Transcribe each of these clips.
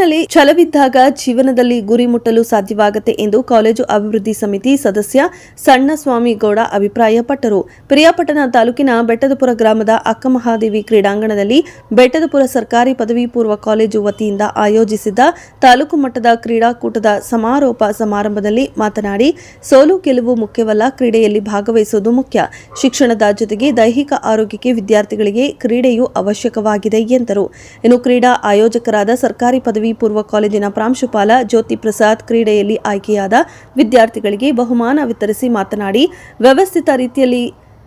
ಮನಸ್ಸಿನಲ್ಲಿ ಛಲವಿದ್ದಾಗ ಜೀವನದಲ್ಲಿ ಗುರಿ ಮುಟ್ಟಲು ಸಾಧ್ಯವಾಗುತ್ತೆ ಎಂದು ಕಾಲೇಜು ಅಭಿವೃದ್ಧಿ ಸಮಿತಿ ಸದಸ್ಯ ಸಣ್ಣಸ್ವಾಮಿಗೌಡ ಅಭಿಪ್ರಾಯಪಟ್ಟರು. ಪಿರಿಯಾಪಟ್ಟಣ ತಾಲೂಕಿನ ಬೆಟ್ಟದಪುರ ಗ್ರಾಮದ ಅಕ್ಕಮಹಾದೇವಿ ಕ್ರೀಡಾಂಗಣದಲ್ಲಿ ಬೆಟ್ಟದಪುರ ಸರ್ಕಾರಿ ಪದವಿ ಪೂರ್ವ ಕಾಲೇಜು ವತಿಯಿಂದ ಆಯೋಜಿಸಿದ್ದ ತಾಲೂಕು ಮಟ್ಟದ ಕ್ರೀಡಾಕೂಟದ ಸಮಾರೋಪ ಸಮಾರಂಭದಲ್ಲಿ ಮಾತನಾಡಿ, ಸೋಲು ಗೆಲುವು ಮುಖ್ಯವಲ್ಲ, ಕ್ರೀಡೆಯಲ್ಲಿ ಭಾಗವಹಿಸುವುದು ಮುಖ್ಯ. ಶಿಕ್ಷಣದ ಜೊತೆಗೆ ದೈಹಿಕ ಆರೋಗ್ಯಕ್ಕೆ ವಿದ್ಯಾರ್ಥಿಗಳಿಗೆ ಕ್ರೀಡೆಯು ಅವಶ್ಯಕವಾಗಿದೆ ಎಂದರು. ಇನ್ನು ಕ್ರೀಡಾ ಆಯೋಜಕರಾದ ಸರ್ಕಾರಿ ಪದವಿ ಪೂರ್ವ ಕಾಲೇಜಿನ ಪ್ರಾಂಶುಪಾಲ ಜ್ಯೋತಿ ಪ್ರಸಾದ್ ಕ್ರೀಡೆಯಲ್ಲಿ ಆಯ್ಕೆಯಾದ ವಿದ್ಯಾರ್ಥಿಗಳಿಗೆ ಬಹುಮಾನ ವಿತರಿಸಿ ಮಾತನಾಡಿ, ವ್ಯವಸ್ಥಿತ ರೀತಿಯಲ್ಲಿ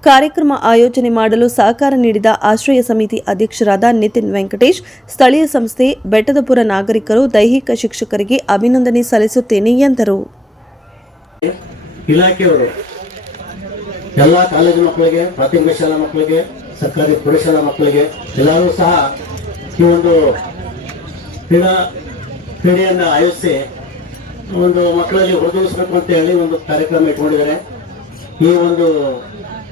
ಕಾರ್ಯಕ್ರಮ ಆಯೋಜನೆ ಮಾಡಲು ಸಹಕಾರ ನೀಡಿದ ಆಶ್ರಯ ಸಮಿತಿ ಅಧ್ಯಕ್ಷರಾದ ನಿತಿನ್ ವೆಂಕಟೇಶ್, ಸ್ಥಳೀಯ ಸಂಸ್ಥೆ ಬೆಟ್ಟದಪುರ ನಾಗರಿಕರು, ದೈಹಿಕ ಶಿಕ್ಷಕರಿಗೆ ಅಭಿನಂದನೆ ಸಲ್ಲಿಸುತ್ತೇನೆ ಎಂದರು. ಇಲಾಖೆಯವರು ಎಲ್ಲ ಕಾಲೇಜು ಮಕ್ಕಳಿಗೆ, ಪ್ರಾಥಮಿಕ ಶಾಲಾ ಮಕ್ಕಳಿಗೆ, ಸರ್ಕಾರಿ ಪ್ರೌಢಶಾಲಾ ಮಕ್ಕಳಿಗೆ ಎಲ್ಲರೂ ಸಹ ಈ ಒಂದು ಕ್ರೀಡೆಯನ್ನು ಆಯೋಜಿಸಿ ಒಂದು ಮಕ್ಕಳಲ್ಲಿ ಹುರಿದುಂಬಿಸಬೇಕು ಅಂತ ಹೇಳಿ ಒಂದು ಕಾರ್ಯಕ್ರಮ ಇಟ್ಕೊಂಡಿದ್ದಾರೆ. ಈ ಒಂದು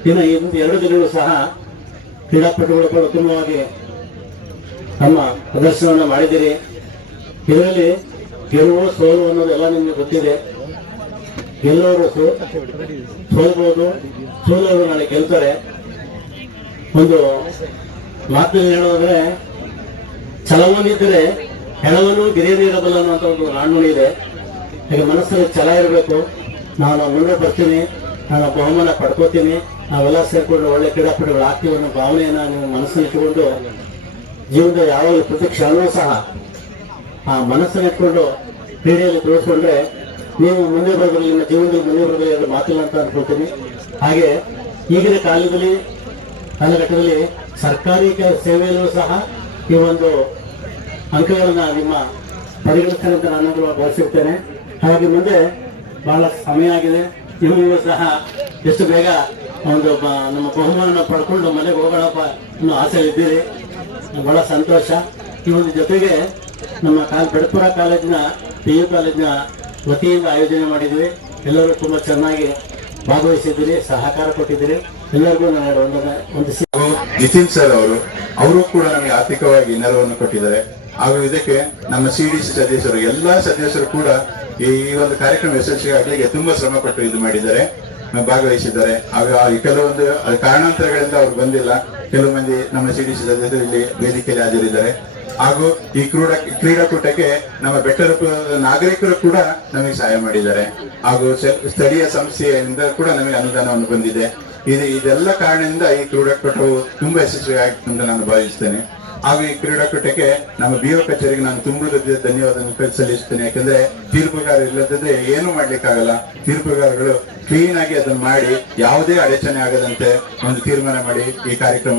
ದಿನ, ಈ 2 ದಿನಗಳು ಸಹ ಕ್ರೀಡಾಪಟುಗಳು ಕೂಡ ಉತ್ತಮವಾಗಿ ತಮ್ಮ ಪ್ರದರ್ಶನವನ್ನು ಮಾಡಿದ್ದೀರಿ. ಇದರಲ್ಲಿ ಗೆಲುವು ಸೋಲು ಅನ್ನೋದೆಲ್ಲ ನಿಮಗೆ ಗೊತ್ತಿದೆ. ಗೆಲ್ಲೋರು ಸೋಲ್ಬಹುದು, ಸೋಲೋರು ನಾಳೆ ಗೆಲ್ತಾರೆ. ಒಂದು ಮಾತಿನಲ್ಲಿ ಹೇಳೋದ್ರೆ, ಛಲವನ್ನಿದ್ದರೆ ಹೆಣವನ್ನು ಗಿರಿಯರಿರಬಲ್ಲ ಅನ್ನುವಂಥ ಒಂದು ನಾಣ್ಣುಡಿ ಇದೆ. ಹಾಗೆ ಮನಸ್ಸಲ್ಲಿ ಛಲ ಇರಬೇಕು. ನಾನು ಮುಂದೆ ಬರ್ತೀನಿ, ನಾನು ಬಹುಮಾನ ಪಡ್ಕೋತೀನಿ, ನಾವೆಲ್ಲ ಸೇರ್ಕೊಂಡು ಒಳ್ಳೆ ಕ್ರೀಡಾಪಟುಗಳು ಆಗ್ತೀವಿ ಅನ್ನೋ ಭಾವನೆಯನ್ನು ನೀವು ಮನಸ್ಸಲ್ಲಿ ಇಟ್ಟುಕೊಂಡು ಜೀವನದ ಯಾವಾಗಲೂ ಪ್ರತಿ ಕ್ಷಣವೂ ಸಹ ಆ ಮನಸ್ಸನ್ನು ಇಟ್ಕೊಂಡು ಕ್ರೀಡೆಯಲ್ಲಿ ತೋರಿಸ್ಕೊಂಡ್ರೆ ನೀವು ಮುಂದೆ ಬರೋದ್ರಲ್ಲಿ, ನಿಮ್ಮ ಜೀವನದಲ್ಲಿ ಮುಂದೆ ಬರೋದ್ರಲ್ಲಿ ಅದು ಮಾತಿಲ್ಲ ಅಂತ ಅನ್ಕೊಳ್ತೀನಿ. ಹಾಗೆ ಈಗಿನ ಕಾಲಘಟ್ಟದಲ್ಲಿ ಸರ್ಕಾರಿ ಸೇವೆಯಲ್ಲೂ ಸಹ ಈ ಒಂದು ಅಂಕಗಳನ್ನ ನಿಮ್ಮ ಪರಿಗಣಿಸ್ತಾರೆ ಅಂತ ನಾನು ಭಾವಿಸಿರ್ತೇನೆ. ಹಾಗೆ ಮುಂದೆ ಬಹಳ ಸಮಯ ಆಗಿದೆ. ನೀವು ಸಹ ಎಷ್ಟು ಬೇಗ ಒಂದು ನಮ್ಮ ಬಹುಮಾನ ಪಡ್ಕೊಂಡು ಮನೆಗೆ ಹೋಗೋಣಪ್ಪ ಅನ್ನೋ ಆಸೆ ಇದ್ದೀರಿ. ಬಹಳ ಸಂತೋಷ. ಈ ಒಂದು ಜೊತೆಗೆ ನಮ್ಮ ಬೆಟ್ಟದಪುರ ಕಾಲೇಜಿನ PU ಕಾಲೇಜಿನ ವತಿಯಿಂದ ಆಯೋಜನೆ ಮಾಡಿದ್ವಿ. ಎಲ್ಲರೂ ತುಂಬಾ ಚೆನ್ನಾಗಿ ಭಾಗವಹಿಸಿದ್ದೀರಿ, ಸಹಕಾರ ಕೊಟ್ಟಿದ್ದೀರಿ. ಎಲ್ಲರಿಗೂ ನಾನು ಒಂದು ನಿತಿನ್ ಸರ್ ಅವರು ಕೂಡ ನಮಗೆ ಆರ್ಥಿಕವಾಗಿ ನೆರವನ್ನು ಕೊಟ್ಟಿದ್ದಾರೆ. ಹಾಗೂ ಇದಕ್ಕೆ ನಮ್ಮ CDC ಸದಸ್ಯರು, ಎಲ್ಲಾ ಸದಸ್ಯರು ಕೂಡ ಈ ಒಂದು ಕಾರ್ಯಕ್ರಮ ಯಶಸ್ವಿಯಾಗಲಿಕ್ಕೆ ತುಂಬಾ ಶ್ರಮ ಪಟ್ಟು ಇದು ಮಾಡಿದ್ದಾರೆ, ಭಾಗವಹಿಸಿದ್ದಾರೆ. ಕೆಲವೊಂದು ಕಾರಣಾಂತರಗಳಿಂದ ಅವರು ಬಂದಿಲ್ಲ. ಕೆಲವು ಮಂದಿ ನಮ್ಮ CDC ಸದಸ್ಯರು ಇಲ್ಲಿ ವೇದಿಕೆಯಲ್ಲಿ ಹಾಜರಿದ್ದಾರೆ. ಹಾಗೂ ಈ ಕ್ರೀಡಾಕೂಟಕ್ಕೆ ನಮ್ಮ ಬೆಟ್ಟದ ನಾಗರಿಕರು ಕೂಡ ನಮಗೆ ಸಹಾಯ ಮಾಡಿದ್ದಾರೆ. ಹಾಗೂ ಸ್ಥಳೀಯ ಸಂಸ್ಥೆಯಿಂದ ಕೂಡ ನಮಗೆ ಅನುದಾನವನ್ನು ಬಂದಿದೆ. ಇದೆಲ್ಲ ಕಾರಣದಿಂದ ಈ ಕ್ರೀಡಾಕೂಟವು ತುಂಬಾ ಯಶಸ್ವಿ ಆಯಿತು ಅಂತ ನಾನು ಭಾವಿಸ್ತೇನೆ. ಹಾಗೂ ಈ ಕ್ರೀಡಾಕೂಟಕ್ಕೆ ನಮ್ಮ BO ಕಚೇರಿಗೆ ನಾನು ತುಂಬ ಧನ್ಯವಾದ ಸಲ್ಲಿಸ್ತೇನೆ. ಯಾಕಂದ್ರೆ ತೀರ್ಪುಗಾರ ಇಲ್ಲದಿದ್ರೆ ಏನು ಮಾಡ್ಲಿಕ್ಕಾಗಲ್ಲ. ತೀರ್ಪುಗಾರಗಳು ಕ್ಲೀನ್ ಆಗಿ ಅದನ್ನು ಮಾಡಿ ಯಾವುದೇ ಅಡಚಣೆ ಆಗದಂತೆ ಒಂದು ತೀರ್ಮಾನ ಮಾಡಿ ಈ ಕಾರ್ಯಕ್ರಮ